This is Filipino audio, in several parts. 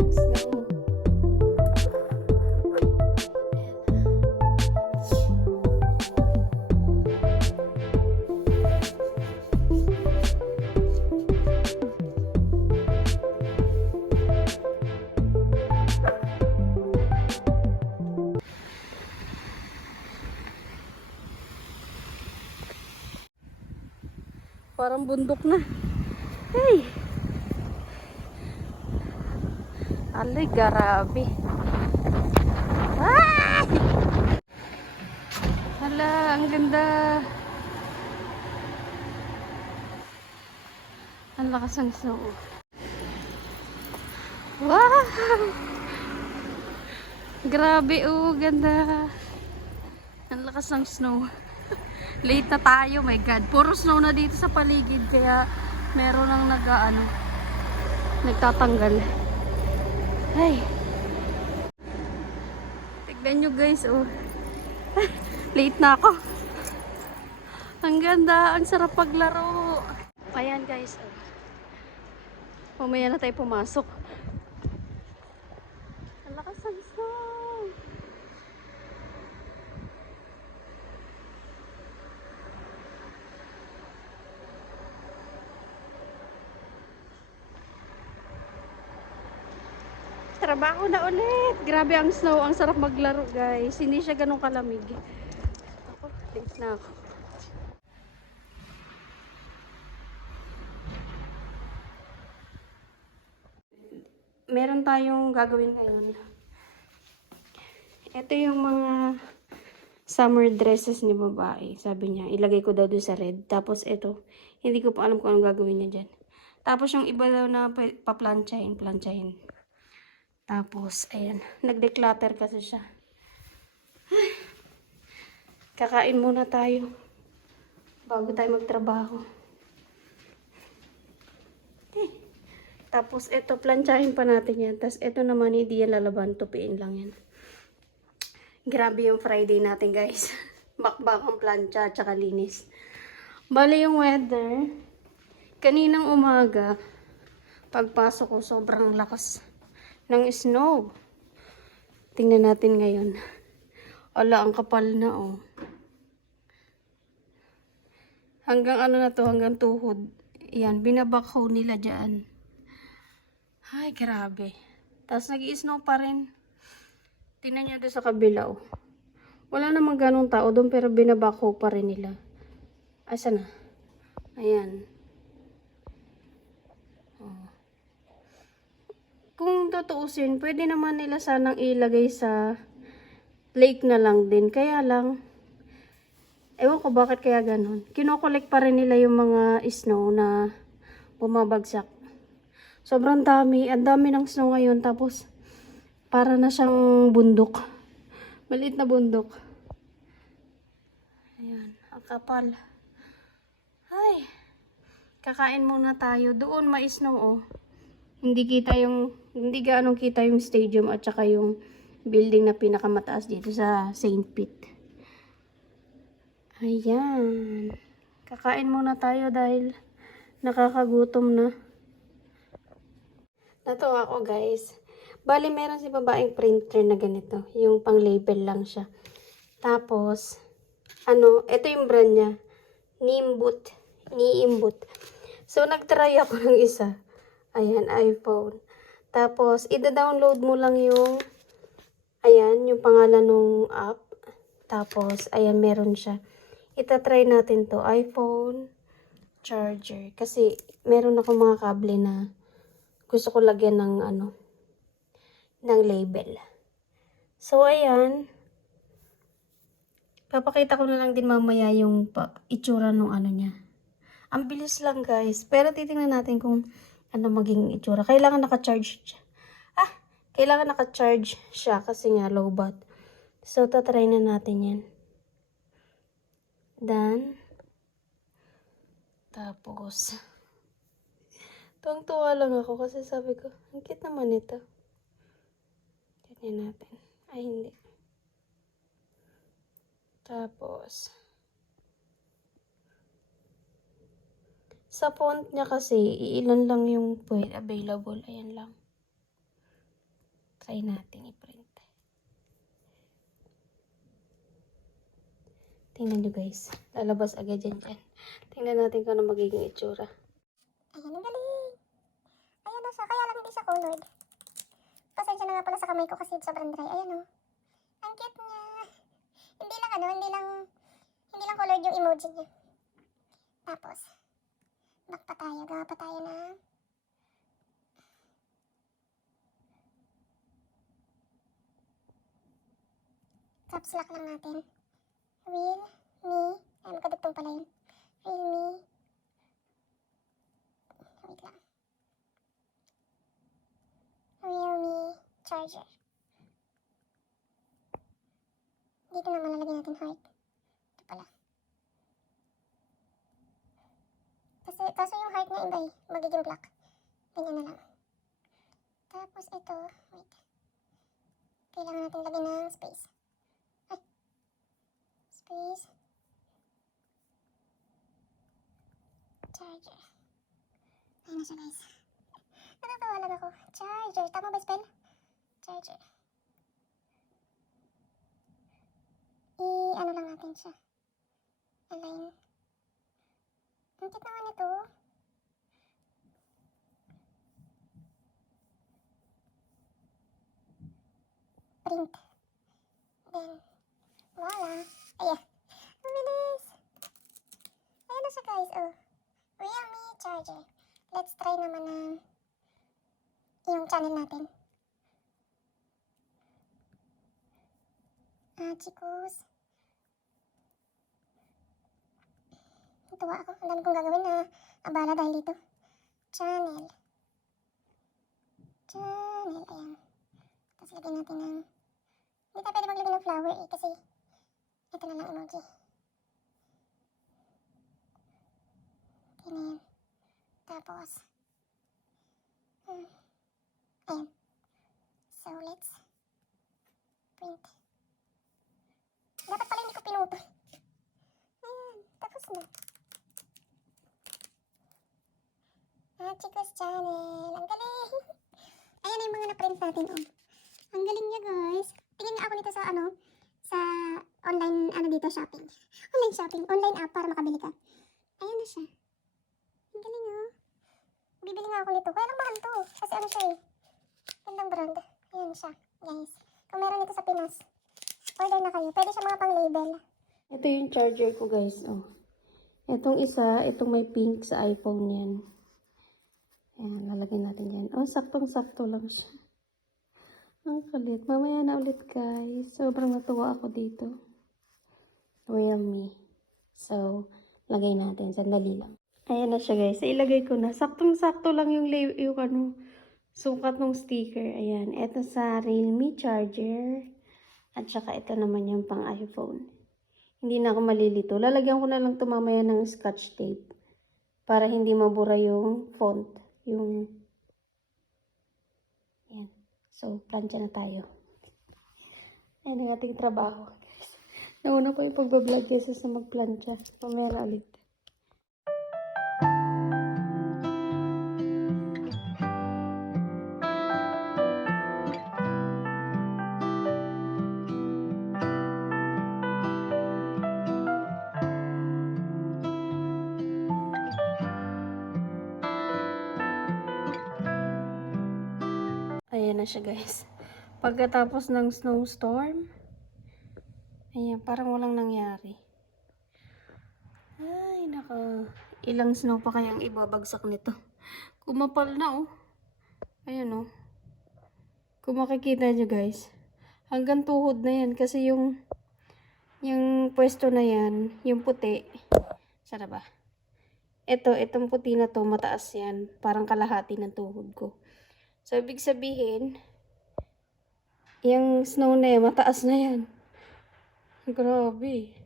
ng snow. Parang bundok na. Hey! Alay, grabe. Ay! Hala, ang ganda. Ang lakas ng snow. Wow! Grabe, oh, ganda. Ang lakas ng snow. Late na tayo, my God. Puro snow na dito sa paligid, kaya meron nang nagtatanggal. Ay. Tignan nyo guys, oh. Late na ako. Ang ganda, ang sarap paglaro. Ayan guys, oh. Mamaya na tayo pumasok. Ang lakas ng snow. Trabaho na ulit. Grabe ang snow. Ang sarap maglaro guys. Hindi siya ganun kalamig. Ako, late na ako. Meron tayong gagawin ngayon. Ito yung mga summer dresses ni babae. Sabi niya, ilagay ko daw doon sa red. Tapos ito, hindi ko pa alam kung anong gagawin niya dyan. Tapos yung iba daw na paplantsahin. Tapos, ayan. Nag-declutter kasi siya. Kakain muna tayo. Bago tayo magtrabaho. Tapos, ito, plantsahin pa natin yan. Tapos, ito naman, hindi yan lalaban. Tupiin lang yan. Grabe yung Friday natin, guys. Bakbakang plancha, tsaka linis. Bali yung weather. Kaninang umaga, pagpasok ko, sobrang lakas ng snow. Tingnan natin ngayon. Ala, ang kapal na, oh. Hanggang ano na to, hanggang tuhod. Yan, binabakho nila dyan. Ay, grabe. Tapos nag-i-snow pa rin. Tingnan nyo doon sa kabila, oh. Wala namang ganong tao doon, pero binabakho pa rin nila. Asa na? Ayan. Oh. Kung tutuusin, pwede naman nila sanang ilagay sa lake na lang din. Kaya lang, ewan ko bakit kaya ganon. Kinokolek pa rin nila yung mga snow na bumabagsak. Sobrang dami. Ang dami ng snow ngayon. Tapos, para na siyang bundok. Maliit na bundok. Ayan. Ang kapal. Ay. Kakain muna tayo. Doon ma-snow, oh. Hindi gaanong kita yung stadium at saka yung building na pinakamataas dito sa St. Pete. Ayan. Kakain muna tayo dahil nakakagutom na. Natuwa ako guys. Bali meron si babaeng printer na ganito. Yung pang label lang siya. Tapos, ito yung brand niya. Niimbut. So, nagtry ako ng isa. Ayan, iPhone. Tapos, ida-download mo lang yung, ayan, yung pangalan ng app. Tapos, ayan, meron siya. Itatry natin to, iPhone charger. Kasi, meron ako mga kable na gusto ko lagyan ng, ng label. So, ayan. Papakita ko na lang din mamaya yung itsura ng niya. Ang bilis lang, guys. Pero, titingnan natin kung maging itsura. Kailangan naka-charge siya. Kailangan naka-charge siya kasi nga low bat. So, tatry na natin yan. Then, tapos, tuwang-tuwa lang ako kasi sabi ko, ang cute naman ito. Tignan natin. Ay, hindi. Tapos, sa font niya kasi, iilan lang yung available. Ayan lang. Try natin i-print. Tingnan nyo guys. Lalabas agad yan dyan. Tingnan natin kung ano magiging itsura. Ayan, ang galing. Ayan na siya. Kaya lang hindi siya colored. Pasensya na nga pala sa kamay ko kasi sobrang dry. Ayan o. Ang cute niya. Hindi lang colored yung emoji niya. Tapos, back pa tayo. Gawa pa tayo na caps lock lang natin. Real me. Ay, magkadugtong pala yun. Real me. Wait lang. Real me charger. Dito naman lalagyan natin heart. Ito pala. Kaso yung heart niya iba eh. Magiging black. Ganyan na lang. Tapos ito. Wait. Kailangan natin lagyan ng space. Ay. Space. Charger. Ayun na siya guys. Natatawa lang ako. Charger. Tama ba spell? Charger. Ano lang natin siya. Align. Ang cute naman ito. Print. Then, voila. Ayan. Ang bilis. Ayan na siya guys. Oh. Realme charger. Let's try naman na yung channel natin. Chicos. Tuwa ako. Ang dami kong gagawin na abala dahil dito. Channel. Channel. Ayan. Tapos lagyan natin ng... Hindi tayo pwede maglagay ng flower eh. Kasi ito na lang emoji. Okay na yan. Tapos. Ayan. So let's print. Dapat pala hindi ko pinutol. Ayan. Tapos na. Chicos channel. Ang galing. Ayan na yung mga na-print natin. Oh. Ang galing niya guys. Tingin nga ako nito sa sa online dito shopping. Online shopping. Online app para makabili ka. Ayan na siya. Ang galing oh. Bibili nga ako nito. Kaya lang mahal to. Kasi ano siya eh. Gandang brand. Ayan siya. Guys. Kung meron nito sa Pinas, order na kayo. Pwede siya mga pang-label. Ito yung charger ko guys. Oh. Itong isa, itong may pink sa iPhone yan. Ayan, lalagay natin dyan. Oh, saktong-sakto lang siya. Ang kulit. Mamaya na ulit guys. Sobrang natuwa ako dito. Realme. So, lagay natin. Sandali lang. Ayan na siya guys. Ilagay ko na. Saktong-sakto lang yung sukat ng sticker. Ayan. Ito sa Realme charger. At saka ito naman yung pang iPhone. Hindi na ako malilito. Lalagyan ko na lang ito mamaya ng scotch tape. Para hindi mabura yung font. Ayan. So, plancha na tayo. Ayan ang ating trabaho. Nauna ko yung pagbablog kaysa sa magplancha. Mamaya na ulit. Ayan na siya guys. Pagkatapos ng snowstorm, ayan, parang walang nangyari. Ay, naka. Ilang snow pa kayang ibabagsak nito. Kumapal na oh. Ayan oh. Kung makikita nyo guys, hanggang tuhod na yan. Kasi yung pwesto na yan, yung puti. Sana ba? Itong puti na to, mataas yan. Parang kalahati ng tuhod ko. So, ibig sabihin, yung snow na yan, mataas na yan. Grabe.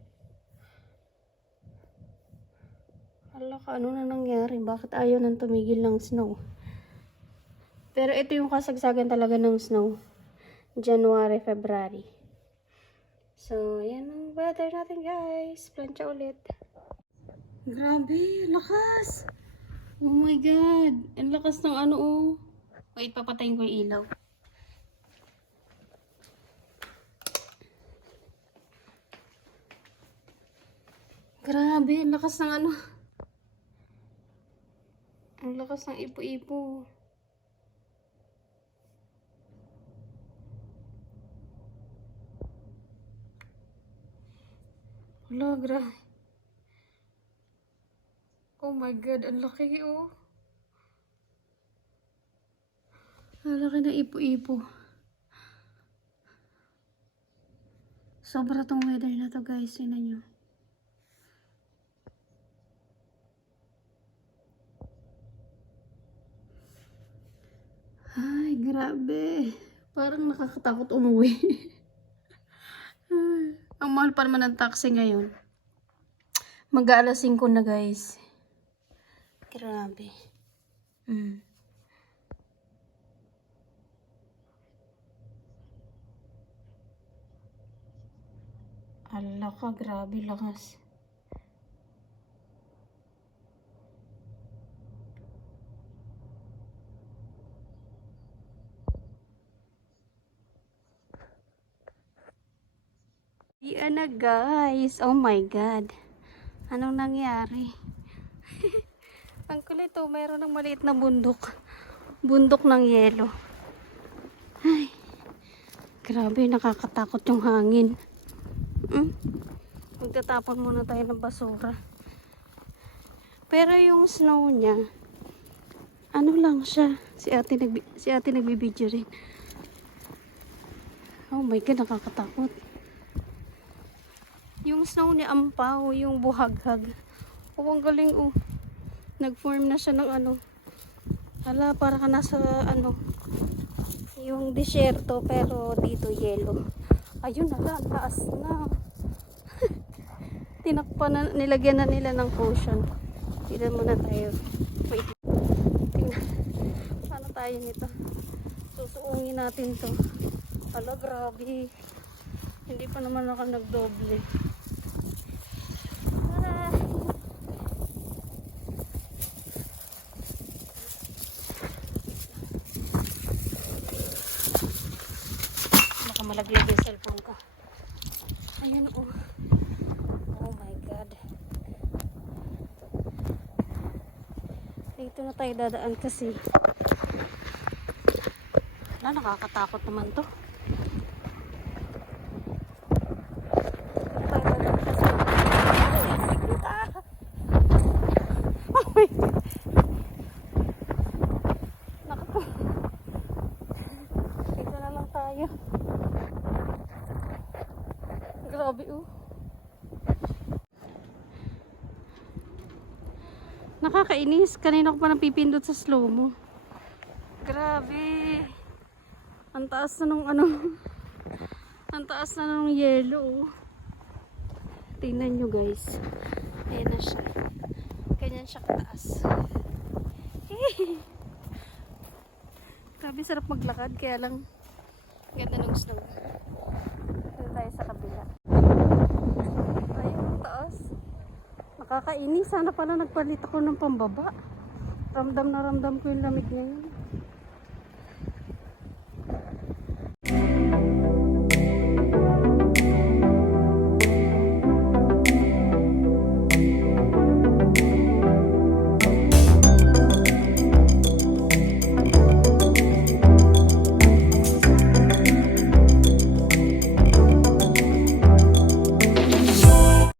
Hala ka, ano na nangyari? Bakit ayaw nang tumigil ng snow? Pero ito yung kasagsagan talaga ng snow. January, February. So, yan ang weather natin guys. Plancha ulit. Grabe, lakas. Oh my God. Ang lakas ng ano oh. Wait, papatayin ko yung ilaw. Grabe, ang lakas ng ano. Ang lakas ng ipo-ipo. Wala, grabe. Oh my God, ang laki oh. Ang laki ng ipo-ipo. Sobra tong weather na to guys, tingnan nyo. Ay, grabe. Parang nakakatakot umuwi. Ang mahal pa naman ng taxi ngayon. Mag-aalas 5 na guys. Grabe. Ala ka, grabe lakas. Yan na guys. Oh my God. Anong nangyari? Ang kulit oh, mayroon ng maliit na bundok. Bundok ng yelo. Ay, grabe, nakakatakot yung hangin. Magtatapon muna tayo ng basura. Pero yung snow niya, ano lang siya. Si ate nagbibideo rin. Oh my God, nakakatakot. Yung snow niya ampaw, yung buhaghag. Oh, ang galing oh. Nag-form na siya ng ano. Hala, para ka nasa ano, yung disyerto pero dito yelo. Ayun, hala, ang taas na. Tinakpan na, nilagyan na nila ng cushion. Tignan muna tayo. Wait. Tingnan. Paano tayo nito? Susuungin natin to. Hala, grabe. Hindi pa naman ako nagdoble. Baka malaglag yung cellphone ko. Ayun oh. Oh my God. Dito na tayo dadaan kasi. Wala, nakakatakot naman to. Dito na lang tayo. Grabe oh. Nakakainis. Kanina ko pa napipindot sa slow mo. Grabe. Ang taas na nung ano. Ang taas na nung yelo oh. Tingnan nyo guys. Ayan na siya. Ganyan siya kataas. Grabe, sarap maglakad. Kaya lang ganda ng snow. Dito tayo sa kabila. Ayun, taas. Nakakainis. Sana pala nagpalit ako ng pambaba. Ramdam na ramdam ko yung lamig ngayon.